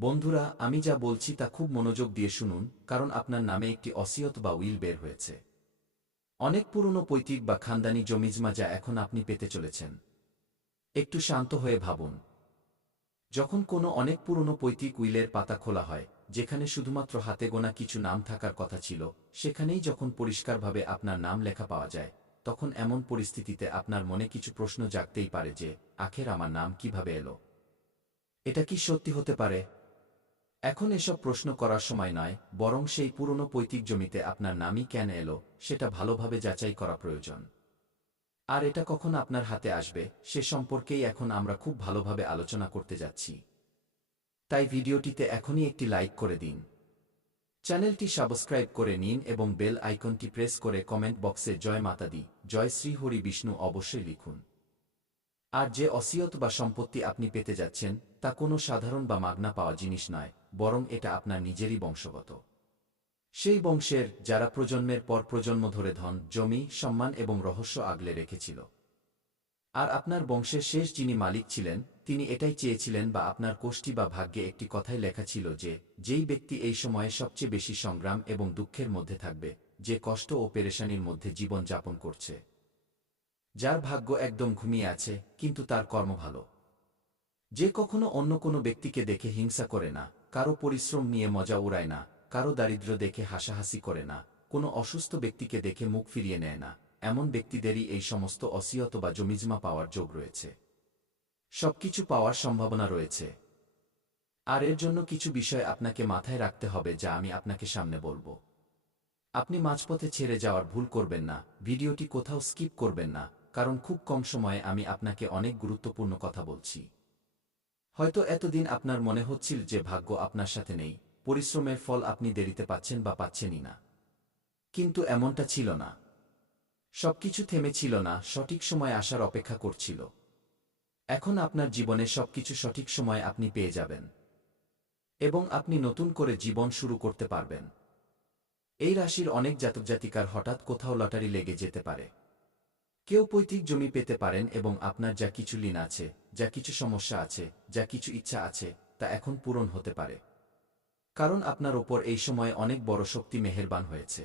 বন্ধুরা, আমি যা বলছি তা খুব মনোযোগ দিয়ে শুনুন, কারণ আপনার নামে একটি অসিয়ত বা উইল বের হয়েছে। অনেক পুরনো পৈতৃক বা খানদানি জমিজমা যা এখন আপনি পেতে চলেছেন। একটু শান্ত হয়ে ভাবুন। যখন কোনো অনেক পুরনো পৈতৃক উইলের পাতা খোলা হয়, যেখানে শুধুমাত্র হাতে গোনা কিছু নাম থাকার কথা ছিল, সেখানেই যখন পরিষ্কারভাবে আপনার নাম লেখা পাওয়া যায়, তখন এমন পরিস্থিতিতে আপনার মনে কিছু প্রশ্ন জাগতেই পারে যে, আখের আমার নাম কিভাবে এলো? এটা কি সত্যি হতে পারে? এখন এসব প্রশ্ন করার সময় নয়, বরং সেই পুরনো পৈতৃক জমিতে আপনার নামই কেন এলো, সেটা ভালোভাবে যাচাই করা প্রয়োজন। আর এটা কখন আপনার হাতে আসবে, সে সম্পর্কেই এখন আমরা খুব ভালোভাবে আলোচনা করতে যাচ্ছি। তাই ভিডিওটিতে এখনই একটি লাইক করে দিন। চ্যানেলটি সাবস্ক্রাইব করে নিন এবং বেল আইকনটি প্রেস করে কমেন্ট বক্সে জয় মাতা দি, জয় শ্রী হরি বিষ্ণু অবশ্যই লিখুন। আর যে অসিয়ত বা সম্পত্তি আপনি পেতে যাচ্ছেন, তা কোনো সাধারণ বা মাগনা পাওয়া জিনিস নয়, বরং এটা আপনার নিজেরই বংশগত। সেই বংশের যারা প্রজন্মের পর প্রজন্ম ধরে ধন, জমি, সম্মান এবং রহস্য আগলে রেখেছিল। আর আপনার বংশের শেষ যিনি মালিক ছিলেন, তিনি এটাই চেয়েছিলেন, বা আপনার কোষ্ঠী বা ভাগ্যে একটি কথাই লেখা ছিল যে, যেই ব্যক্তি এই সময়ে সবচেয়ে বেশি সংগ্রাম এবং দুঃখের মধ্যে থাকবে, যে কষ্ট ও পেরেশানির মধ্যে জীবন যাপন করছে, যার ভাগ্য একদম ঘুমিয়ে আছে কিন্তু তার কর্ম ভালো, যে কখনো অন্য কোনো ব্যক্তিকে দেখে হিংসা করে না, কারো পরিশ্রম নিয়ে মজা উড়ায় না, কারো দারিদ্র্য দেখে হাসাহাসি করে না, কোনো অসুস্থ ব্যক্তিকে দেখে মুখ ফিরিয়ে নেয় না, এমন ব্যক্তিদেরই এই সমস্ত অসিয়ত বা জমিজমা পাওয়ার যোগ রয়েছে। সবকিছু পাওয়ার সম্ভাবনা রয়েছে। আর এর জন্য কিছু বিষয় আপনাকে মাথায় রাখতে হবে, যা আমি আপনাকে সামনে বলবো। আপনি মাঝপথে ছেড়ে যাওয়ার ভুল করবেন না, ভিডিওটি কোথাও স্কিপ করবেন না, কারণ খুব কম সময়ে আমি আপনাকে অনেক গুরুত্বপূর্ণ কথা বলছি। হয়তো এতদিন আপনার মনে হচ্ছিল যে ভাগ্য আপনার সাথে নেই, পরিশ্রমের ফল আপনি দেরিতে পাচ্ছেন বা পাচ্ছেনই না। কিন্তু এমনটা ছিল না। সবকিছু থেমেছিল না, সঠিক সময় আসার অপেক্ষা করছিল। এখন আপনার জীবনে সবকিছু সঠিক সময়ে আপনি পেয়ে যাবেন। এবং আপনি নতুন করে জীবন শুরু করতে পারবেন। এই রাশির অনেক জাতক জাতিকার হঠাৎ কোথাও লটারি লেগে যেতে পারে। কেউ পৈতৃক জমি পেতে পারেন এবং আপনার যা কিছু ঋণ আছে, যা কিছু সমস্যা আছে, যা কিছু ইচ্ছা আছে, তা এখন পূরণ হতে পারে। কারণ আপনার ওপর এই সময়ে অনেক বড় শক্তি মেহেরবান হয়েছে।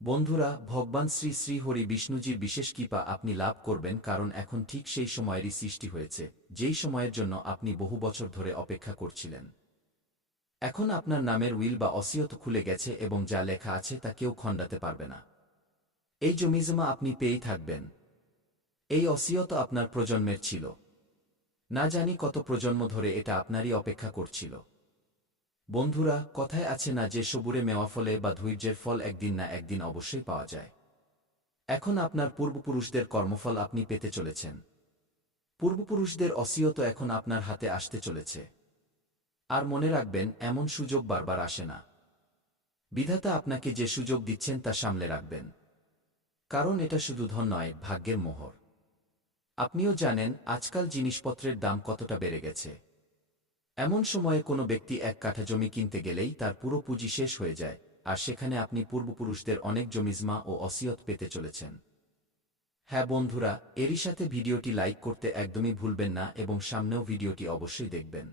বন্ধুরা, ভগবান শ্রী শ্রী হরি বিষ্ণুজির বিশেষ কৃপা আপনি লাভ করবেন, কারণ এখন ঠিক সেই সময়েরই সৃষ্টি হয়েছে, যেই সময়ের জন্য আপনি বহু বছর ধরে অপেক্ষা করছিলেন। এখন আপনার নামের উইল বা অসিয়ত খুলে গেছে এবং যা লেখা আছে তা কেউ খণ্ডাতে পারবে না। এই জমিজমা আপনি পেয়েই থাকবেন। এই অসিয়ত আপনার প্রজন্মের ছিল। না জানি কত প্রজন্ম ধরে এটা আপনারই অপেক্ষা করছিল। বন্ধুরা, কথায় আছে না যে সবুরে মেওয়া ফলে বা ধৈর্যের ফল একদিন না একদিন অবশ্যই পাওয়া যায়। এখন আপনার পূর্বপুরুষদের কর্মফল আপনি পেতে চলেছেন। পূর্বপুরুষদের অসিয়ত এখন আপনার হাতে আসতে চলেছে। আর মনে রাখবেন, এমন সুযোগ বারবার আসে না। বিধাতা আপনাকে যে সুযোগ দিচ্ছেন তা সামলে রাখবেন। কারণ এটা শুধু ধন নয়, ভাগ্যের মোহর। আপনিও জানেন আজকাল জিনিসপত্রের দাম কতটা বেড়ে গেছে। এমন সময়ে কোনো ব্যক্তি এক কাঠা জমি কিনতে গেলেই তার পুরো পুঁজি শেষ হয়ে যায়, আর সেখানে আপনি পূর্বপুরুষদের অনেক জমিজমা ও অসিয়ত পেতে চলেছেন। হ্যাঁ বন্ধুরা, এরই সাথে ভিডিওটি লাইক করতে একদমই ভুলবেন না এবং সামনেও ভিডিওটি অবশ্যই দেখবেন।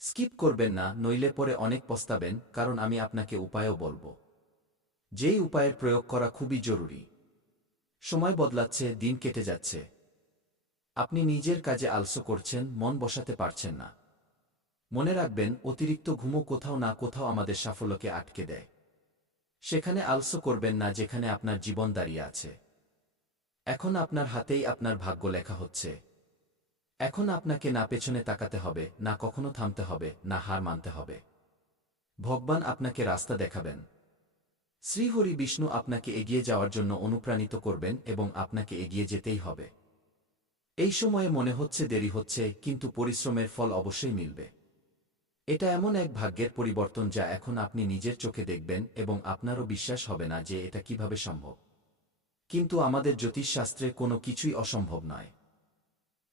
স্কিপ করবেন না, নইলে পরে অনেক পস্তাবেন, কারণ আমি আপনাকে উপায়ও বলবো, যেই উপায়ের প্রয়োগ করা খুবই জরুরি। সময় বদলাচ্ছে, দিন কেটে যাচ্ছে। আপনি নিজের কাজে আলসো করছেন, মন বসাতে পারছেন না। মনে রাখবেন, অতিরিক্ত ঘুমও কোথাও না কোথাও আমাদের সাফল্যকে আটকে দেয়। সেখানে আলসো করবেন না যেখানে আপনার জীবন দাঁড়িয়ে আছে। এখন আপনার হাতেই আপনার ভাগ্য লেখা হচ্ছে। এখন আপনাকে না পেছনে তাকাতে হবে, না কখনো থামতে হবে, না হার মানতে হবে। ভগবান আপনাকে রাস্তা দেখাবেন। শ্রীহরি বিষ্ণু আপনাকে এগিয়ে যাওয়ার জন্য অনুপ্রাণিত করবেন এবং আপনাকে এগিয়ে যেতেই হবে। এই সময়ে মনে হচ্ছে দেরি হচ্ছে, কিন্তু পরিশ্রমের ফল অবশ্যই মিলবে। এটা এমন এক ভাগ্যের পরিবর্তন যা এখন আপনি নিজের চোখে দেখবেন এবং আপনারও বিশ্বাস হবে না যে এটা কিভাবে সম্ভব। কিন্তু আমাদের জ্যোতিষশাস্ত্রে কোনো কিছুই অসম্ভব নয়।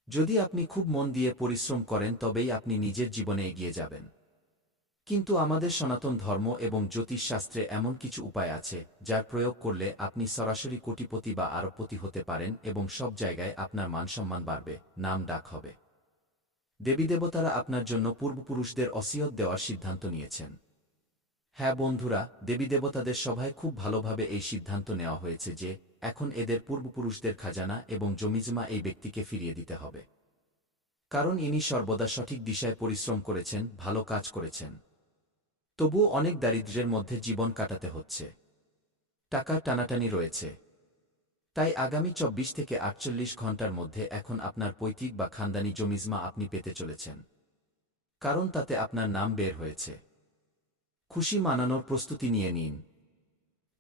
যদি আপনি খুব মন দিয়ে পরিশ্রম করেন তবেই আপনি নিজের জীবনে এগিয়ে যাবেন। কিন্তু আমাদের সনাতন ধর্ম এবং জ্যোতিষশাস্ত্রে এমন কিছু উপায় আছে, যার প্রয়োগ করলে আপনি সরাসরি কোটিপতি বা আরবপতি হতে পারেন এবং সব জায়গায় আপনার মানসম্মান বাড়বে, নাম ডাক হবে। দেবীদেবতারা আপনার জন্য পূর্বপুরুষদের অসিয়ত দেওয়ার সিদ্ধান্ত নিয়েছেন। হ্যাঁ বন্ধুরা, দেবীদেবতাদের সভায় খুব ভালোভাবে এই সিদ্ধান্ত নেওয়া হয়েছে যে এখন এদের পূর্বপুরুষদের খাজানা এবং জমিজমা এই ব্যক্তিকে ফিরিয়ে দিতে হবে। কারণ ইনি সর্বদা সঠিক দিশায় পরিশ্রম করেছেন, ভালো কাজ করেছেন। তবুও অনেক দারিদ্র্যের মধ্যে জীবন কাটাতে হচ্ছে। টাকার টানাটানি রয়েছে। তাই আগামী ২৪ থেকে ৪৮ ঘণ্টার মধ্যে এখন আপনার পৈতৃক বা খানদানি জমিজমা আপনি পেতে চলেছেন। কারণ তাতে আপনার নাম বের হয়েছে। খুশি মানানোর প্রস্তুতি নিয়ে নিন।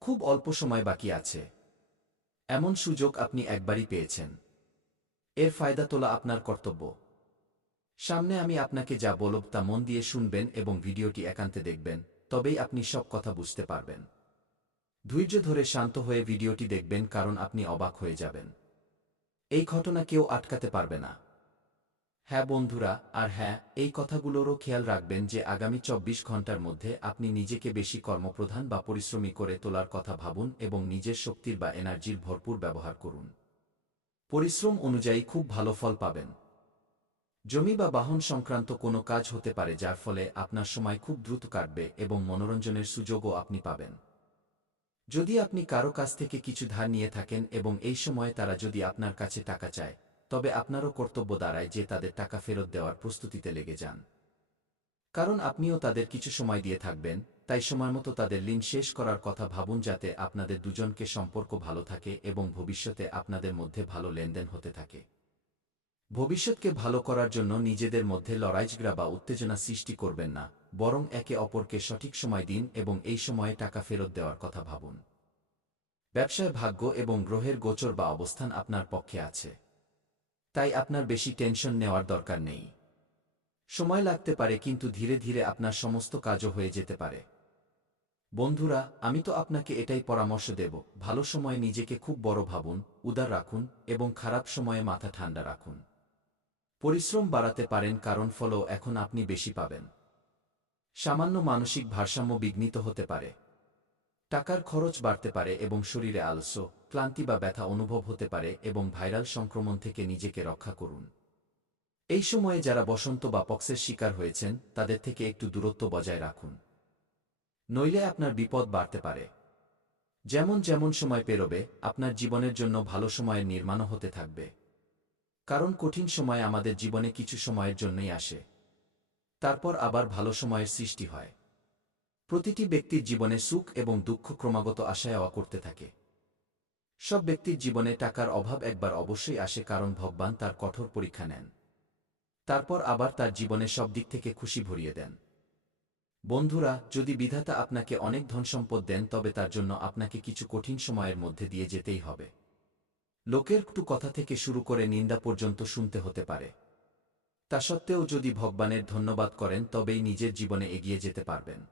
খুব অল্প সময় বাকি আছে। এমন সুযোগ আপনি একবারই পেয়েছেন। এর ফায়দা তোলা আপনার কর্তব্য। সামনে আমি আপনাকে যা বলব তা মন দিয়ে শুনবেন এবং ভিডিওটি একান্তে দেখবেন, তবেই আপনি সব কথা বুঝতে পারবেন। ধৈর্য ধরে শান্ত হয়ে ভিডিওটি দেখবেন, কারণ আপনি অবাক হয়ে যাবেন। এই ঘটনা কেউ আটকাতে পারবে না। হ্যাঁ বন্ধুরা, আর হ্যাঁ, এই কথাগুলোরও খেয়াল রাখবেন যে আগামী ২৪ ঘণ্টার মধ্যে আপনি নিজেকে বেশি কর্মপ্রধান বা পরিশ্রমী করে তোলার কথা ভাবুন এবং নিজের শক্তির বা এনার্জির ভরপুর ব্যবহার করুন। পরিশ্রম অনুযায়ী খুব ভালো ফল পাবেন। জমি বা বাহন সংক্রান্ত কোনো কাজ হতে পারে যার ফলে আপনার সময় খুব দ্রুত কাটবে এবং মনোরঞ্জনের সুযোগও আপনি পাবেন। যদি আপনি কারো কাছ থেকে কিছু ধার নিয়ে থাকেন এবং এই সময়ে তারা যদি আপনার কাছে টাকা চায়, তবে আপনারও কর্তব্য দাঁড়ায় যে তাদের টাকা ফেরত দেওয়ার প্রস্তুতিতে লেগে যান। কারণ আপনিও তাদের কিছু সময় দিয়ে থাকবেন, তাই সময়মতো তাদের ঋণ শেষ করার কথা ভাবুন, যাতে আপনাদের দুজনকে সম্পর্ক ভালো থাকে এবং ভবিষ্যতে আপনাদের মধ্যে ভালো লেনদেন হতে থাকে। ভবিষ্যৎকে ভালো করার জন্য নিজেদের মধ্যে লড়াইঝগড়া বা উত্তেজনা সৃষ্টি করবেন না, বরং একে অপরকে সঠিক সময় দিন এবং এই সময়ে টাকা ফেরত দেওয়ার কথা ভাবুন। ব্যবসায় ভাগ্য এবং গ্রহের গোচর বা অবস্থান আপনার পক্ষে আছে। তাই আপনার বেশি টেনশন নেওয়ার দরকার নেই। সময় লাগতে পারে, কিন্তু ধীরে ধীরে আপনার সমস্ত কাজও হয়ে যেতে পারে। বন্ধুরা, আমি তো আপনাকে এটাই পরামর্শ দেব, ভালো সময়ে নিজেকে খুব বড় ভাবুন, উদার রাখুন এবং খারাপ সময়ে মাথা ঠান্ডা রাখুন। পরিশ্রম বাড়াতে পারেন, কারণ ফলও এখন আপনি বেশি পাবেন। সামান্য মানসিক ভারসাম্য বিঘ্নিত হতে পারে। টাকার খরচ বাড়তে পারে এবং শরীরে আলস্য, ক্লান্তি বা ব্যথা অনুভব হতে পারে এবং ভাইরাল সংক্রমণ থেকে নিজেকে রক্ষা করুন। এই সময়ে যারা বসন্ত বা পক্সের শিকার হয়েছেন তাদের থেকে একটু দূরত্ব বজায় রাখুন। নইলে আপনার বিপদ বাড়তে পারে। যেমন যেমন সময় পেরোবে, আপনার জীবনের জন্য ভালো সময়ের নির্মাণও হতে থাকবে। কারণ কঠিন সময় আমাদের জীবনে কিছু সময়ের জন্যই আসে। তারপর আবার ভালো সময়ের সৃষ্টি হয়। প্রতিটি ব্যক্তির জীবনে সুখ এবং দুঃখ ক্রমাগত আসা যাওয়া করতে থাকে। সব ব্যক্তির জীবনে টাকার অভাব একবার অবশ্যই আসে, কারণ ভগবান তার কঠোর পরীক্ষা নেন। তারপর আবার তার জীবনে সব দিক থেকে খুশি ভরিয়ে দেন। বন্ধুরা, যদি বিধাতা আপনাকে অনেক ধনসম্পদ দেন, তবে তার জন্য আপনাকে কিছু কঠিন সময়ের মধ্যে দিয়ে যেতেই হবে। লোকের কটু কথা থেকে শুরু করে নিন্দা পর্যন্ত শুনতে হতে পারে। তা সত্ত্বেও যদি ভগবানের ধন্যবাদ করেন, তবেই নিজের জীবনে এগিয়ে যেতে পারবেন।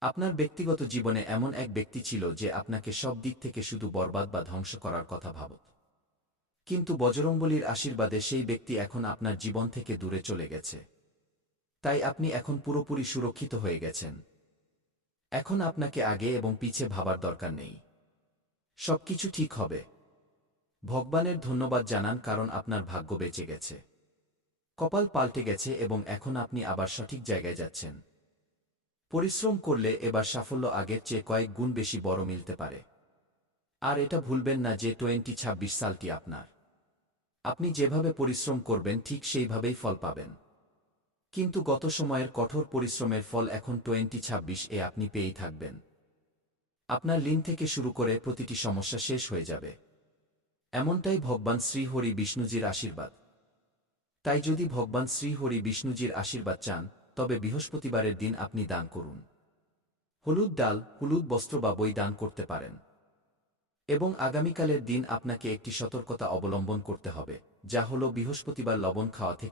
আপনার ব্যক্তিগত জীবনে এমন এক ব্যক্তি ছিল যে আপনাকে সব দিক থেকে শুধু বরবাদ বা ধ্বংস করার কথা ভাবত। কিন্তু বজরংবলীর আশীর্বাদে সেই ব্যক্তি এখন আপনার জীবন থেকে দূরে চলে গেছে। তাই আপনি এখন পুরোপুরি সুরক্ষিত হয়ে গেছেন। এখন আপনাকে আগে এবং পিছে ভাবার দরকার নেই। সবকিছু ঠিক হবে। ভগবানের ধন্যবাদ জানান, কারণ আপনার ভাগ্য বেঁচে গেছে। কপাল পাল্টে গেছে এবং এখন আপনি আবার সঠিক জায়গায় যাচ্ছেন। পরিশ্রম করলে এবার সাফল্য আগের চেয়ে কয়েক গুণ বেশি বড় মিলতে পারে। আর এটা ভুলবেন না যে 2026 সালটি আপনার। আপনি যেভাবে পরিশ্রম করবেন ঠিক সেইভাবেই ফল পাবেন। কিন্তু গত সময়ের কঠোর পরিশ্রমের ফল এখন 2026-এ আপনি পেয়েই থাকবেন। আপনার ঋণ থেকে শুরু করে প্রতিটি সমস্যা শেষ হয়ে যাবে। এমনটাই ভগবান শ্রী হরি বিষ্ণুজির আশীর্বাদ। তাই যদি ভগবান শ্রী হরি বিষ্ণুজির আশীর্বাদ চান, তবে বৃহস্পতিবারের দিন আপনি দান করুন। হলুদ ডাল, হলুদ বস্ত্র বা বই দান করতে পারেন। এবং আগামীকালের দিন আপনাকে একটি সতর্কতা অবলম্বন করতে হবে, যা হল বৃহস্পতিবার লবণ খাওয়া থেকে